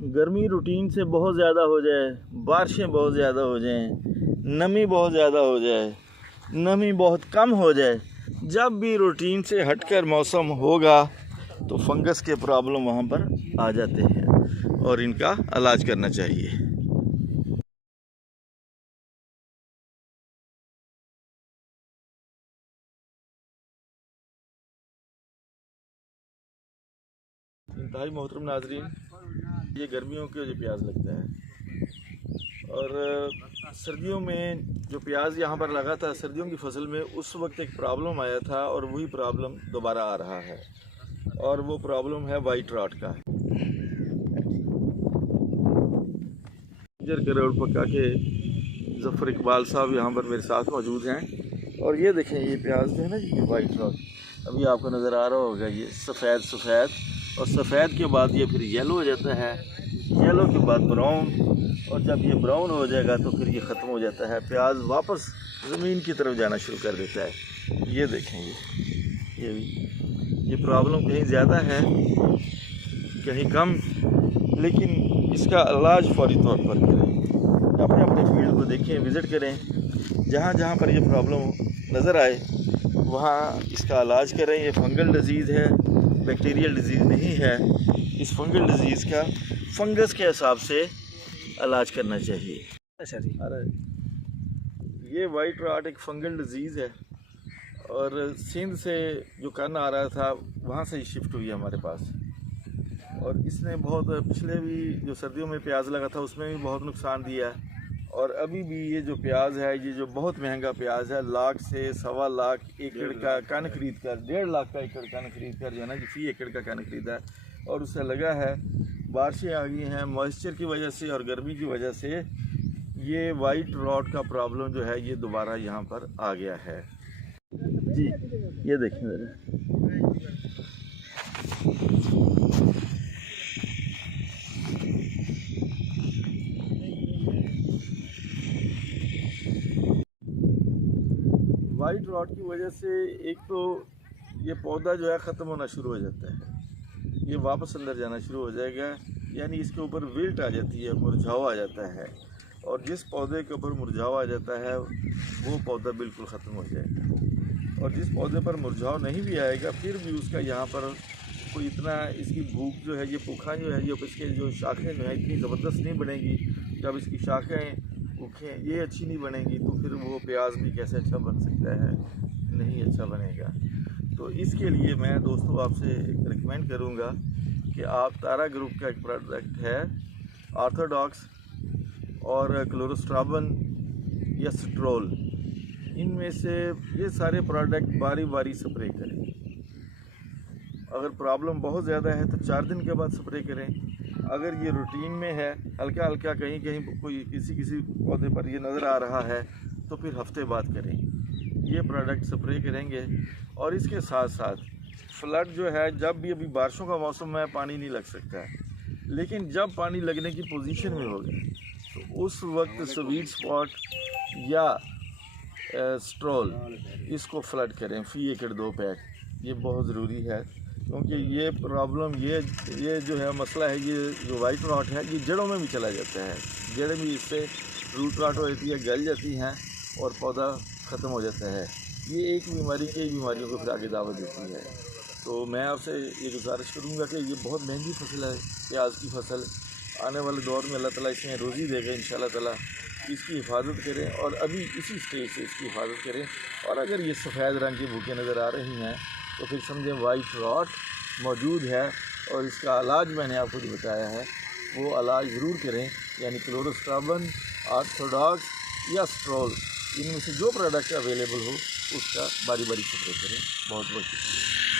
गर्मी रूटीन से बहुत ज़्यादा हो जाए, बारिशें बहुत ज़्यादा हो जाएं, नमी बहुत ज़्यादा हो जाए, नमी बहुत कम हो जाए, जब भी रूटीन से हटकर मौसम होगा तो फंगस के प्रॉब्लम वहाँ पर आ जाते हैं और इनका इलाज करना चाहिए। इंतहाई मोहतरम नाजरीन, ये गर्मियों के जो प्याज लगता है और सर्दियों में जो प्याज यहाँ पर लगा था सर्दियों की फसल में, उस वक्त एक प्रॉब्लम आया था और वही प्रॉब्लम दोबारा आ रहा है और वो प्रॉब्लम है वाइट रॉट का। करोड़ पक्का के जफ़र इकबाल साहब यहाँ पर मेरे साथ मौजूद हैं और ये देखें, ये प्याज जो है ना, ये वाइट रॉट अभी आपको नज़र आ रहा होगा, ये सफ़ेद और सफ़ेद के बाद ये फिर येलो हो जाता है, येलो के बाद ब्राउन, और जब ये ब्राउन हो जाएगा तो फिर ये ख़त्म हो जाता है, प्याज वापस ज़मीन की तरफ जाना शुरू कर देता है। ये देखें, ये प्रॉब्लम कहीं ज़्यादा है कहीं कम, लेकिन इसका इलाज फौरी तौर पर करें, अपने अपने फील्ड को देखें, विज़िट करें, जहाँ जहाँ पर ये प्रॉब्लम नज़र आए वहाँ इसका इलाज करें। ये फंगल डिजीज़ है, बैक्टीरियल डिजीज़ नहीं है। इस फंगल डिजीज़ का फंगस के हिसाब से इलाज करना चाहिए। अच्छा जी। अरे ये वाइट रॉट एक फंगल डिजीज़ है और सिंध से जो कन आ रहा था वहाँ से ही शिफ्ट हुई है हमारे पास, और इसने बहुत पिछले भी जो सर्दियों में प्याज लगा था उसमें भी बहुत नुकसान दिया है, और अभी भी ये जो प्याज है, ये जो बहुत महंगा प्याज है, लाख से सवा लाख एकड़ का कन खरीद कर, 1.5 लाख का एकड़ कन खरीद कर जो है ना, फी एकड़ का कन खरीदा है और उससे लगा है। बारिशें आ गई हैं मॉइस्चर की वजह से और गर्मी की वजह से, ये वाइट रॉट का प्रॉब्लम जो है ये दोबारा यहाँ पर आ गया है जी। ये देखें ज़रा, वाइट रॉट की वजह से एक तो ये पौधा जो है ख़त्म होना शुरू हो जाता है, ये वापस अंदर जाना शुरू हो जाएगा, यानी इसके ऊपर विल्ट आ जाती है, मुरझाव आ जाता है, और जिस पौधे के ऊपर मुरझाव आ जाता है वो पौधा बिल्कुल ख़त्म हो जाएगा, और जिस पौधे पर मुरझाव नहीं भी आएगा फिर भी उसका यहाँ पर कोई इतना, इसकी भूख जो है, ये पुखा जो है, ये इसके जो शाखें जो है इतनी ज़बरदस्त नहीं बनेगी। जब इसकी शाखें भूखें ये अच्छी नहीं बनेंगी तो फिर वो प्याज भी कैसे अच्छा बन सकता है, नहीं अच्छा बनेगा। तो इसके लिए मैं दोस्तों आपसे रिकमेंड करूँगा कि आप तारा ग्रुप का एक प्रोडक्ट है ऑर्थोडॉक्स और क्लोरोस्ट्राबन या स्ट्रोल, इनमें से ये सारे प्रोडक्ट बारी बारी स्प्रे करें। अगर प्रॉब्लम बहुत ज़्यादा है तो 4 दिन के बाद स्प्रे करें। अगर ये रूटीन में है, हल्का हल्का कहीं कहीं कोई किसी पौधे पर ये नज़र आ रहा है तो फिर हफ्ते बाद करें, ये प्रोडक्ट स्प्रे करेंगे। और इसके साथ साथ फ्लड जो है, जब भी अभी बारिशों का मौसम है पानी नहीं लग सकता है, लेकिन जब पानी लगने की पोजीशन में होगा तो उस वक्त स्वीट स्पॉट या स्ट्रोल इसको फ्लड करें, फी एकड़ 2 पैक, ये बहुत ज़रूरी है, क्योंकि ये प्रॉब्लम, ये जो है मसला है, ये जो वाइट रॉट है ये जड़ों में भी चला जाता है, जड़ें भी इससे रूट रॉट हो जाती है, गल जाती हैं और पौधा ख़त्म हो जाता है। ये एक बीमारी कई बीमारियों को फिर आगे दावत देती है। तो मैं आपसे ये गुजारिश करूँगा कि ये बहुत महंगी फसल है, प्याज की फसल, आने वाले दौर में अल्लाह ताला इसमें रोज़ी देगा इंशाल्लाह ताला। इसकी हिफाजत करें और अभी इसी स्टेज से इसकी हिफाजत करें, और अगर ये सफ़ेद रंग की भूखें नज़र आ रही हैं तो फिर समझें वाइट रॉट मौजूद है, और इसका इलाज मैंने आपको जो बताया है वो इलाज ज़रूर करें, यानी क्लोरोस्ट्राबन, ऑर्थोडॉक्स या स्ट्रोल, इनमें से जो प्रोडक्ट अवेलेबल हो उसका बारी बारी स्प्रे करें। बहुत बहुत शुक्रिया।